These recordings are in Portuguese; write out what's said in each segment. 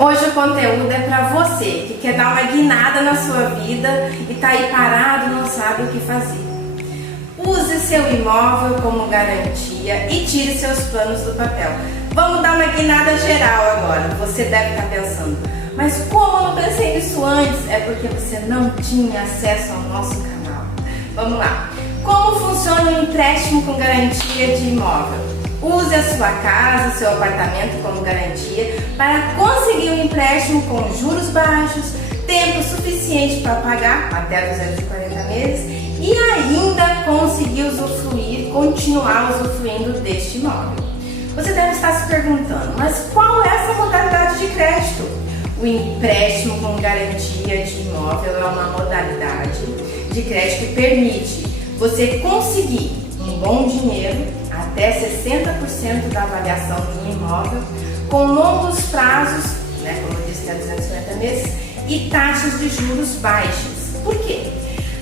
Hoje o conteúdo é para você que quer dar uma guinada na sua vida e tá aí parado e não sabe o que fazer. Use seu imóvel como garantia e tire seus planos do papel. Vamos dar uma guinada geral agora. Você deve estar pensando, mas como eu não pensei nisso antes? É porque você não tinha acesso ao nosso canal. Vamos lá. Como funciona o empréstimo com garantia de imóvel? Use a sua casa, seu apartamento como garantia para conseguir um empréstimo com juros baixos, tempo suficiente para pagar até 240 meses e ainda conseguir continuar usufruindo deste imóvel. Você deve estar se perguntando, mas qual é essa modalidade de crédito? O empréstimo com garantia de imóvel é uma modalidade de crédito que permite você conseguir um bom dinheiro, até 60% da avaliação de um imóvel, com longos prazos, como eu disse, até 250 meses, e taxas de juros baixas. Por quê?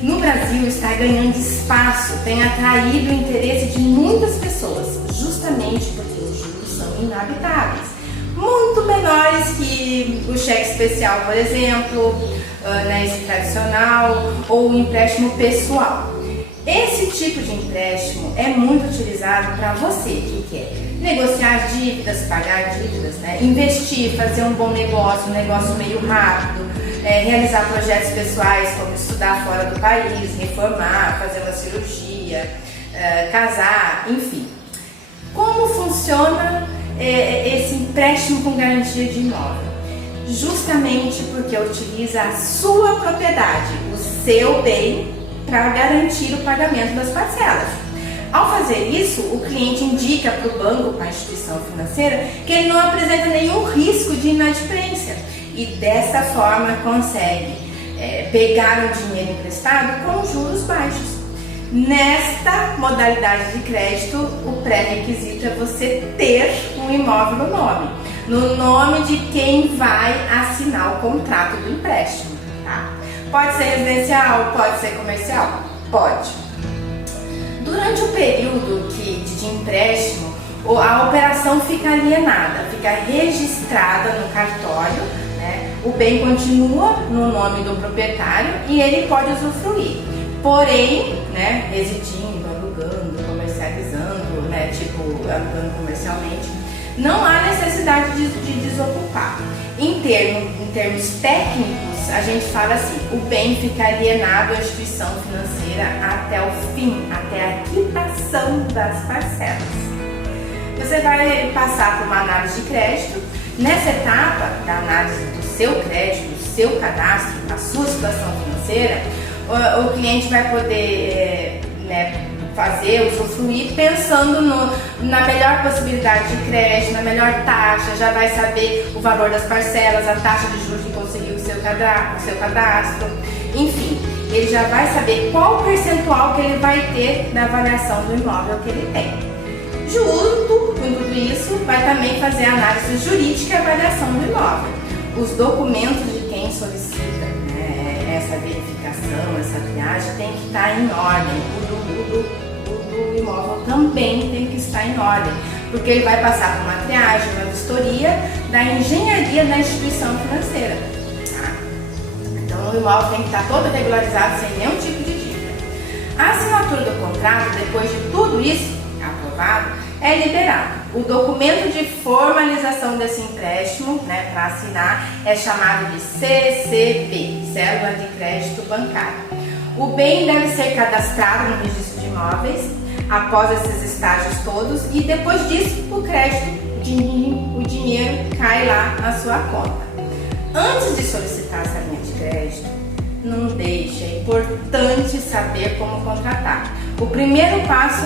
No Brasil está ganhando espaço, tem atraído o interesse de muitas pessoas, justamente porque os juros são inabitáveis, muito menores que o cheque especial, por exemplo, esse tradicional, ou o empréstimo pessoal. Esse tipo de empréstimo é muito utilizado para você que quer negociar dívidas, pagar dívidas, investir, fazer um bom negócio, um negócio meio rápido, realizar projetos pessoais como estudar fora do país, reformar, fazer uma cirurgia, casar, enfim. Como funciona esse empréstimo com garantia de imóvel? Justamente porque utiliza a sua propriedade, o seu bem, para garantir o pagamento das parcelas. Ao fazer isso, o cliente indica para o banco, para a instituição financeira, que ele não apresenta nenhum risco de inadimplência e dessa forma consegue pegar o dinheiro emprestado com juros baixos. Nesta modalidade de crédito, o pré-requisito é você ter um imóvel no nome de quem vai assinar o contrato do empréstimo. Tá? Pode ser residencial, pode ser comercial? Pode. Durante o período de empréstimo, a operação fica alienada, fica registrada no cartório, o bem continua no nome do proprietário e ele pode usufruir. Porém, residindo, alugando, comercializando, alugando comercialmente, não há necessidade de desocupar. Em termos técnicos, a gente fala assim, o bem fica alienado à instituição financeira até o fim, até a quitação das parcelas. Você vai passar por uma análise de crédito. Nessa etapa da análise do seu crédito, do seu cadastro, a sua situação financeira, o cliente vai poder usufruir pensando na melhor possibilidade de crédito, na melhor taxa, já vai saber o valor das parcelas, a taxa de juros que conseguiu o seu cadastro, enfim, ele já vai saber qual percentual que ele vai ter da avaliação do imóvel que ele tem. Junto com tudo isso, vai também fazer a análise jurídica e avaliação do imóvel. Os documentos de quem solicita essa verificação, essa triagem, tem que estar em ordem. O imóvel também tem que estar em ordem, porque ele vai passar por uma triagem, uma vistoria da engenharia da instituição financeira. Tá? Então o imóvel tem que estar todo regularizado, sem nenhum tipo de dívida. A assinatura do contrato, depois de tudo isso aprovado, é liberado. O documento de formalização desse empréstimo, para assinar, é chamado de CCB, Cédula de Crédito Bancário. O bem deve ser cadastrado no registro de imóveis após esses estágios todos e depois disso o crédito, o dinheiro cai lá na sua conta. Antes de solicitar essa linha de crédito, não deixe, é importante saber como contratar. O primeiro passo,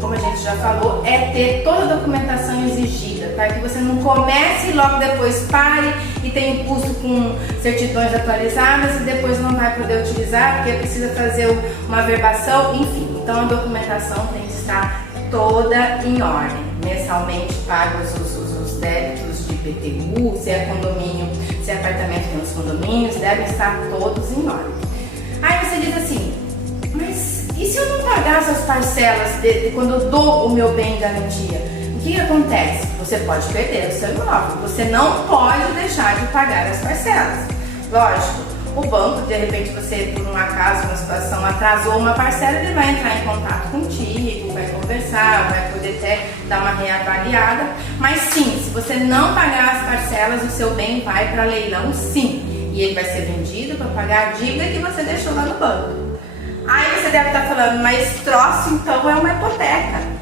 como a gente já falou, é ter toda a documentação exigida, para que você não comece e logo depois pare e tenha um custo com certidões atualizadas e depois não vai poder utilizar porque precisa fazer uma verbação, enfim. Então a documentação tem que estar toda em ordem. Mensalmente pagos os débitos de IPTU, se é condomínio, se é apartamento tem os condomínios, devem estar todos em ordem. Aí você diz assim, mas e se eu não pagar essas parcelas quando eu dou o meu bem em garantia? O que acontece? você pode perder o seu imóvel. Você não pode deixar de pagar as parcelas. Lógico, o banco, de repente você, por um acaso, uma situação, atrasou uma parcela, ele vai entrar em contato contigo, vai conversar, vai poder até dar uma reavaliada. Mas sim, se você não pagar as parcelas, o seu bem vai para leilão, sim. E ele vai ser vendido para pagar a dívida que você deixou lá no banco. Aí você deve estar falando, mas troço então é uma hipoteca.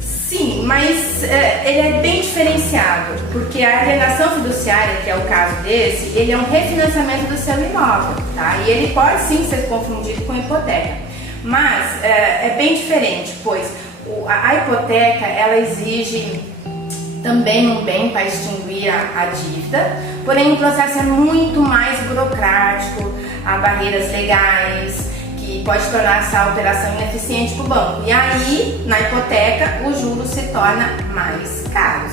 Sim, mas ele é bem diferenciado, porque a alienação fiduciária, que é o caso desse, ele é um refinanciamento do seu imóvel, tá? E ele pode sim ser confundido com hipoteca, mas é bem diferente, pois a hipoteca, ela exige também um bem para extinguir a dívida, porém o processo é muito mais burocrático, há barreiras legais, que pode tornar essa operação ineficiente para o banco. E aí, na hipoteca, os juros se tornam mais caros.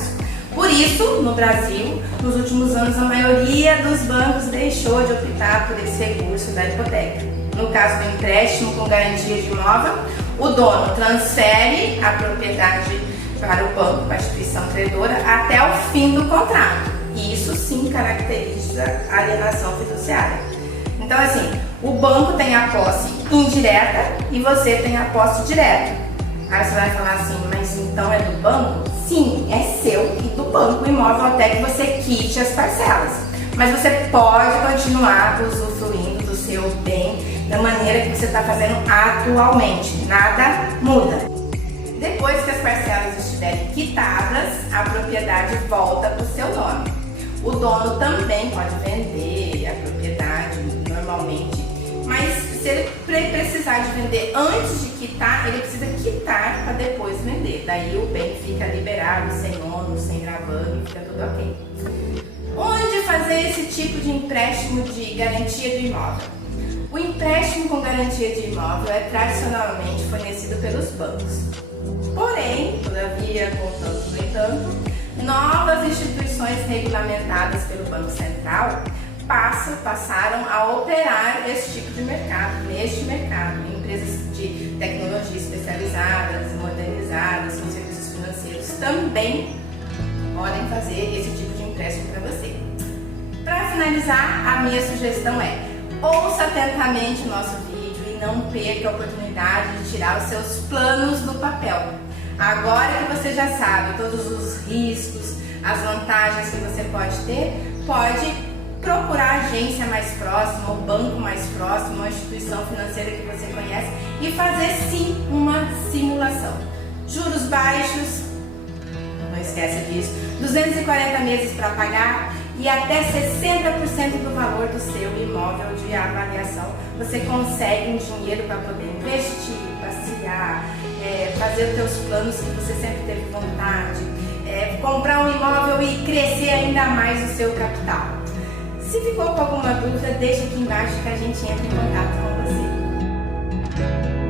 Por isso, no Brasil, nos últimos anos, a maioria dos bancos deixou de optar por esse recurso da hipoteca. No caso do empréstimo com garantia de imóvel, o dono transfere a propriedade para o banco, para a instituição credora, até o fim do contrato. Isso sim caracteriza a alienação fiduciária. Então, assim, o banco tem a posse indireta e você tem a posse direta. Aí você vai falar assim, mas então é do banco? Sim, é seu e do banco o imóvel até que você quite as parcelas. Mas você pode continuar usufruindo do seu bem da maneira que você está fazendo atualmente. Nada muda. Depois que as parcelas estiverem quitadas, a propriedade volta para o seu nome. O dono também pode vender a propriedade normalmente, mas se ele precisar de vender antes de quitar, ele precisa quitar para depois vender. Daí o bem fica liberado, sem ônus, sem gravame, fica tudo ok. Onde fazer esse tipo de empréstimo de garantia do imóvel? O empréstimo com garantia de imóvel é tradicionalmente fornecido pelos bancos. Porém, todavia, contanto, no entanto, novas instituições regulamentadas pelo Banco Central passaram a operar esse tipo de mercado, neste mercado. Empresas de tecnologia especializadas, modernizadas, com serviços financeiros também podem fazer esse tipo de empréstimo para você. Para finalizar, a minha sugestão é: ouça atentamente o nosso vídeo e não perca a oportunidade de tirar os seus planos do papel. Agora que você já sabe todos os riscos, as vantagens que você pode ter, pode procurar a agência mais próxima, o banco mais próximo, a instituição financeira que você conhece e fazer sim uma simulação. Juros baixos, não esquece disso, 240 meses para pagar e até 60% do valor do seu imóvel de avaliação. Você consegue um dinheiro para poder investir, passear, fazer os seus planos que você sempre teve vontade, comprar um imóvel e crescer ainda mais o seu capital. Se ficou com alguma dúvida, deixa aqui embaixo que a gente entra em contato com você.